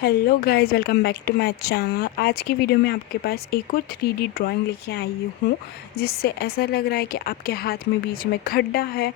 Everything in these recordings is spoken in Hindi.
Hello guys, welcome back to my channel. आज की वीडियो में आपके पास एक और 3D ड्राइंग लेके आई हूँ, जिससे ऐसा लग रहा है कि आपके हाथ में बीच में खड्डा है।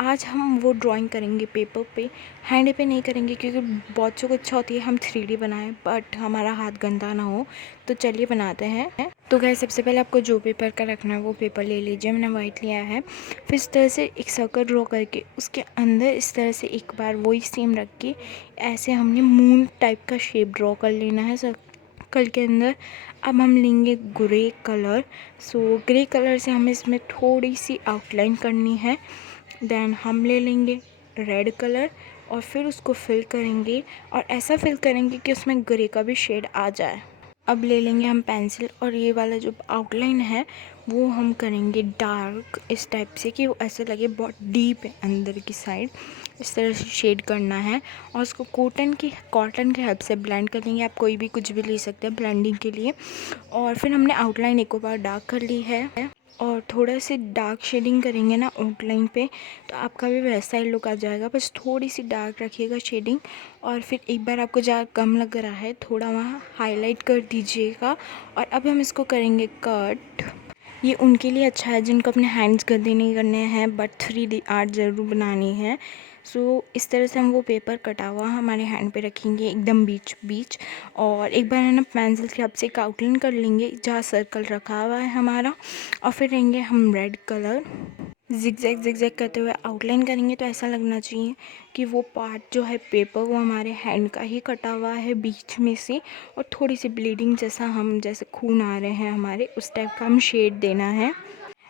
आज हम वो ड्राइंग करेंगे पेपर पे, हैंड पे नहीं करेंगे क्योंकि बच्चों को इच्छा होती है हम 3D बनाएं बट हमारा हाथ गंदा ना हो। तो चलिए बनाते हैं। तो गाइस, सबसे पहले आपको जो पेपर का रखना है वो पेपर ले लीजिए। मैंने वाइट लिया है। फिर इस तरह से एक सर्कल ड्रॉ करके उसके अंदर इस तरह से एक बार वही सेम रख के ऐसे हमने मून टाइप का शेप ड्रॉ कर लेना है सर्कल के अंदर। अब हम लेंगे ग्रे कलर। ग्रे कलर से हमें इसमें थोड़ी सी आउटलाइन करनी है। देन हम ले लेंगे रेड कलर और फिर उसको फिल करेंगे और ऐसा फिल करेंगे कि उसमें ग्रे का भी शेड आ जाए। अब ले लेंगे हम पेंसिल और ये वाला जो आउटलाइन है वो हम करेंगे डार्क इस टाइप से कि वो ऐसे लगे बहुत डीप है अंदर की साइड। इस तरह से शेड करना है और उसको कॉटन की हेल्प से ब्लेंड कर लेंगे। आप कोई भी कुछ भी ले सकते हैं ब्लेंडिंग के लिए। और फिर हमने आउटलाइन एक बार डार्क कर ली है और थोड़ा सी डार्क शेडिंग करेंगे ना आउटलाइन पे, तो आपका भी वैसा ही लुक आ जाएगा। बस थोड़ी सी डार्क रखिएगा शेडिंग। और फिर एक बार आपको जहाँ कम लग रहा है थोड़ा वहाँ हाईलाइट कर दीजिएगा। और अब हम इसको करेंगे कट। ये उनके लिए अच्छा है जिनको अपने हैंड्स गंदे नहीं करने हैं बट 3D आर्ट ज़रूर बनानी है। इस तरह से हम वो पेपर कटा हुआ हमारे हैंड पे रखेंगे एकदम बीच बीच। और एक बार है ना पेंसिल की हेल्प से एक आउटलाइन कर लेंगे जहाँ सर्कल रखा हुआ है हमारा। और फिर लेंगे हम रेड कलर, जिगजैग जिगजैग करते हुए आउटलाइन करेंगे। तो ऐसा लगना चाहिए कि वो पार्ट जो है पेपर वो हमारे हैंड का ही कटा हुआ है बीच में से। और थोड़ी सी ब्लीडिंग जैसा, हम जैसे खून आ रहे हैं हमारे, उस टाइप का हम शेड देना है।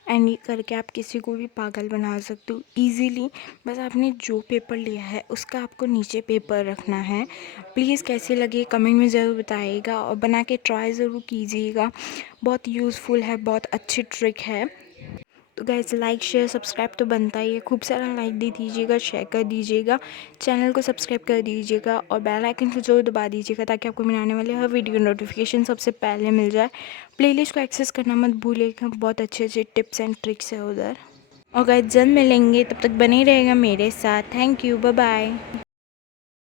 एंड ये करके आप किसी को भी पागल बना सकते हो ईजीली। बस आपने जो पेपर लिया है उसका आपको नीचे पेपर रखना है। प्लीज़ कैसे लगे कमेंट में ज़रूर बताइएगा और बना के ट्राई ज़रूर कीजिएगा। बहुत यूज़फुल है, बहुत अच्छी ट्रिक है। तो गाइस, लाइक शेयर सब्सक्राइब तो बनता ही है। खूब सारा लाइक दे दीजिएगा, शेयर कर दीजिएगा, चैनल को सब्सक्राइब कर दीजिएगा और बेल आइकन को जरूर दबा दीजिएगा ताकि आपको मैं आने वाले हर वीडियो नोटिफिकेशन सबसे पहले मिल जाए। प्लेलिस्ट को एक्सेस करना मत भूलिएगा, बहुत अच्छे अच्छे टिप्स एंड ट्रिक्स है उधर। और गाइस, जल्द मिलेंगे, तब तक बने रहेगा मेरे साथ। Thank you, bye bye.